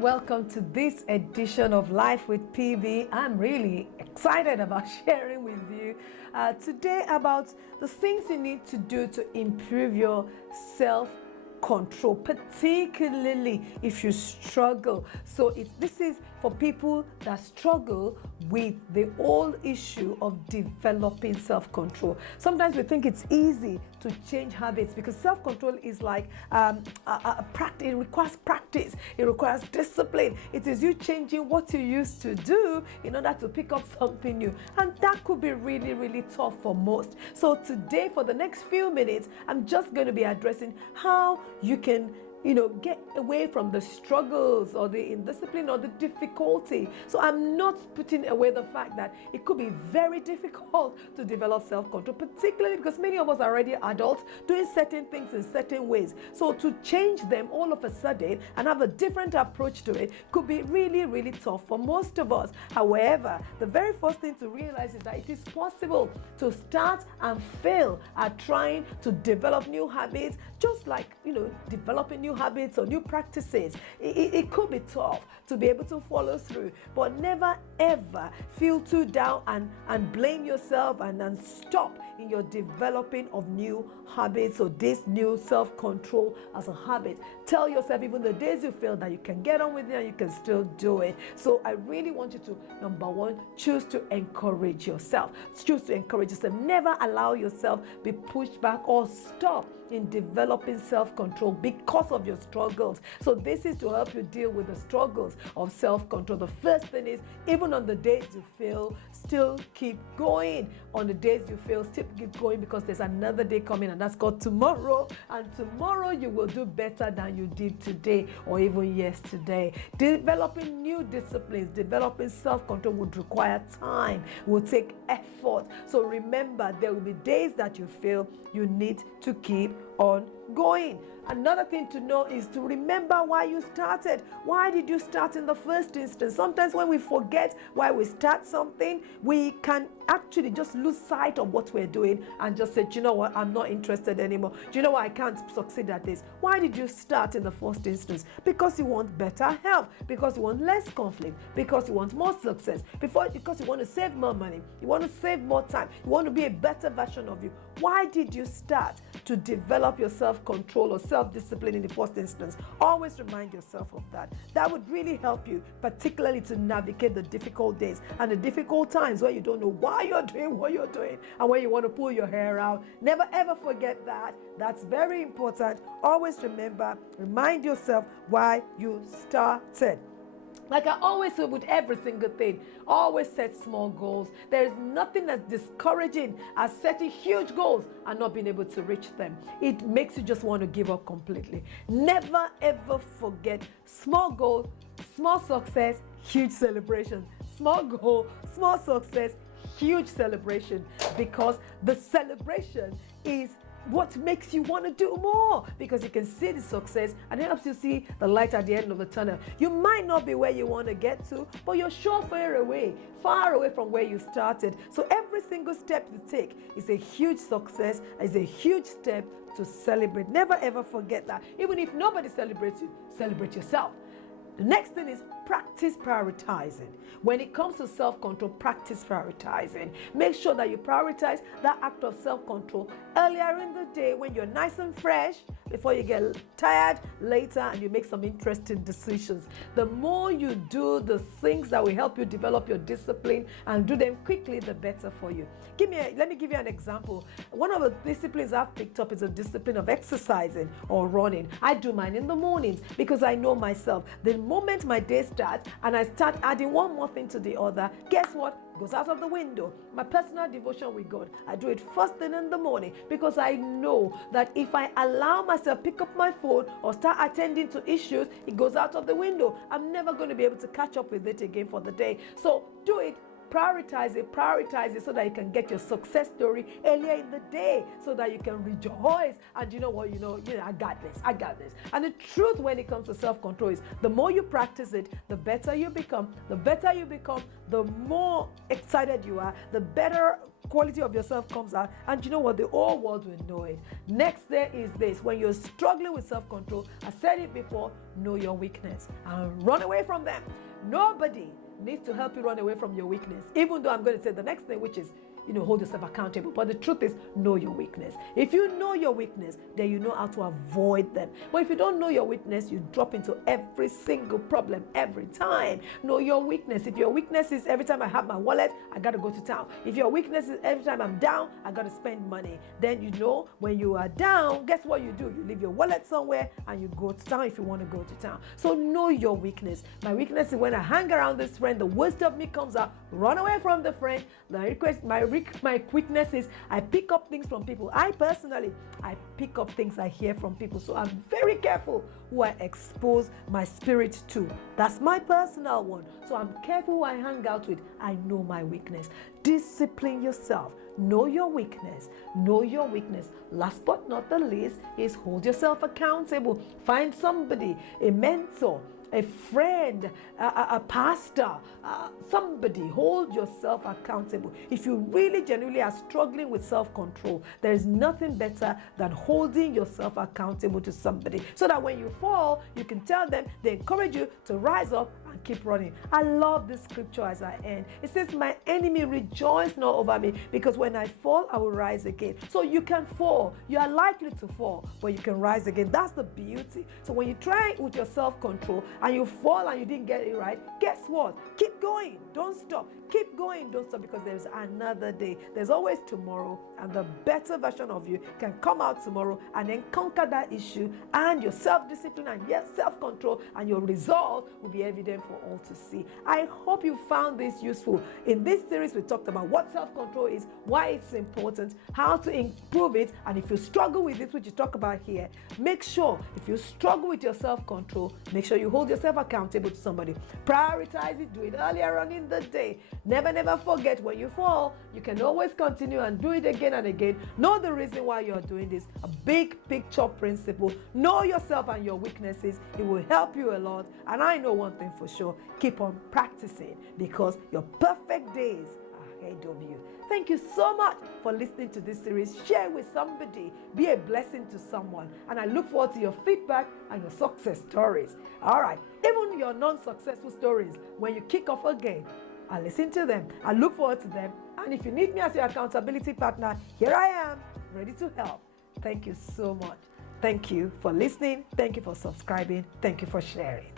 welcome to this edition of Life with PB. I'm really excited about sharing with you today about the things you need to do to improve your self-control, particularly if you struggle. So this is for people that struggle with the whole issue of developing self-control. Sometimes we think it's easy to change habits because self-control is like a practice. It requires practice. It requires discipline. It is you changing what you used to do in order to pick up something new. And that could be really, really tough for most. So today, for the next few minutes, I'm just going to be addressing how you can get away from the struggles or the indiscipline or the difficulty. So I'm not putting away the fact that it could be very difficult to develop self-control, particularly because many of us are already adults doing certain things in certain ways. So to change them all of a sudden and have a different approach to it could be really, really tough for most of us. However, the very first thing to realize is that it is possible to start and fail at trying to develop new habits, just like developing new habits or new practices. It could be tough to be able to follow through, but never ever feel too down and blame yourself and stop in your developing of new habits or this new self-control as a habit. Tell yourself even the days you feel that you can get on with it and you can still do it. So I really want you to, number one, choose to encourage yourself. Choose to encourage yourself. Never allow yourself be pushed back or stop in developing self-control because of your struggles. So this is to help you deal with the struggles of self-control. The first thing is, even on the days you fail, still keep going. On the days you fail, still keep going, because there's another day coming, and that's called tomorrow. And tomorrow you will do better than you did today or even yesterday. Developing new disciplines, developing self-control would require time, will take effort. So remember, there will be days that you fail. You need to keep on going. Another thing to know is to remember why you started. Why did you start in the first instance? Sometimes when we forget why we start something, we can actually just lose sight of what we're doing and just say, do you know what, I'm not interested anymore. Do you know what, I can't succeed at this. Why did you start in the first instance? Because you want better health, because you want less conflict, because you want more success, because you want to save more money, you want to save more time, you want to be a better version of you. Why did you start to develop your self-control or self-discipline in the first instance? Always remind yourself of that. That would really help you, particularly to navigate the difficult days and the difficult times where you don't know why you're doing what you're doing and when you want to pull your hair out. Never ever forget that. That's very important. Always remember, remind yourself why you started. Like I always say with every single thing, always set small goals. There is nothing as discouraging as setting huge goals and not being able to reach them. It makes you just want to give up completely. Never ever forget, small goal, small success, huge celebration. Small goal, small success, huge celebration, because the celebration is what makes you want to do more, because you can see the success and it helps you see the light at the end of the tunnel. You might not be where you want to get to, but you're sure far away from where you started. So every single step you take is a huge success, is a huge step to celebrate. Never ever forget that. Even if nobody celebrates you, celebrate yourself. The next thing is practice prioritizing. When it comes to self-control, practice prioritizing. Make sure that you prioritize that act of self-control earlier in the day when you're nice and fresh, before you get tired later and you make some interesting decisions. The more you do the things that will help you develop your discipline and do them quickly, the better for you. Let me give you an example. One of the disciplines I've picked up is a discipline of exercising or running. I do mine in the mornings because I know myself. The moment my day starts and I start adding one more thing to the other, guess what? Goes out of the window. My personal devotion with God, I do it first thing in the morning, because I know that if I allow myself pick up my phone or start attending to issues, it goes out of the window. I'm never going to be able to catch up with it again for the day. So do it prioritize it so that you can get your success story earlier in the day so that you can rejoice. And you know what, I got this. And the truth when it comes to self-control is the more you practice it, the better you become. The more excited you are, the better quality of yourself comes out. And you know what, the whole world will know it. Next there is this: when you're struggling with self-control, I said it before, know your weakness and run away from them. Nobody needs to help you run away from your weakness, even though I'm going to say the next thing, which is hold yourself accountable. But the truth is, know your weakness. If you know your weakness, then you know how to avoid them. But if you don't know your weakness, you drop into every single problem every time. Know your weakness. If your weakness is every time I have my wallet, I got to go to town. If your weakness is every time I'm down, I got to spend money. Then when you are down, guess what you do? You leave your wallet somewhere and you go to town if you want to go to town. So know your weakness. My weakness is when I hang around this friend, the worst of me comes out. Run away from the friend. My weakness is I pick up things from people. I pick up things I hear from people. So I'm very careful who I expose my spirit to. That's my personal one. So I'm careful who I hang out with. I know my weakness. Discipline yourself. Know your weakness. Last but not the least is hold yourself accountable. Find somebody, a mentor, a friend, a pastor, somebody. Hold yourself accountable. If you really genuinely are struggling with self-control, there is nothing better than holding yourself accountable to somebody, so that when you fall, you can tell them, they encourage you to rise up and keep running. I love this scripture as I end. It says, my enemy rejoice not over me, because when I fall, I will rise again. So you can fall. You are likely to fall, but you can rise again. That's the beauty. So when you try with your self-control and you fall and you didn't get it right, guess what? Keep going. Don't stop. Keep going. Don't stop, because there's another day. There's always tomorrow, and the better version of you can come out tomorrow and then conquer that issue, and your self-discipline and your self-control and your resolve will be evident for all to see. I hope you found this useful. In this series, we talked about what self-control is, why it's important, how to improve it, and if you struggle with it, which you talk about here, make sure if you struggle with your self-control, make sure you hold yourself accountable to somebody. Prioritize it. Do it earlier on in the day. Never forget, when you fall, you can always continue and do it again and again. Know the reason why you're doing this. A big picture principle. Know yourself and your weaknesses. It will help you a lot. And I know one thing for sure. Keep on practicing, because your perfect days are ahead of you. Thank you so much for listening to this series. Share with somebody. Be a blessing to someone. And I look forward to your feedback and your success stories. All right. Even your non-successful stories, when you kick off again, I listen to them. I look forward to them. And if you need me as your accountability partner, here I am, ready to help. Thank you so much. Thank you for listening. Thank you for subscribing. Thank you for sharing.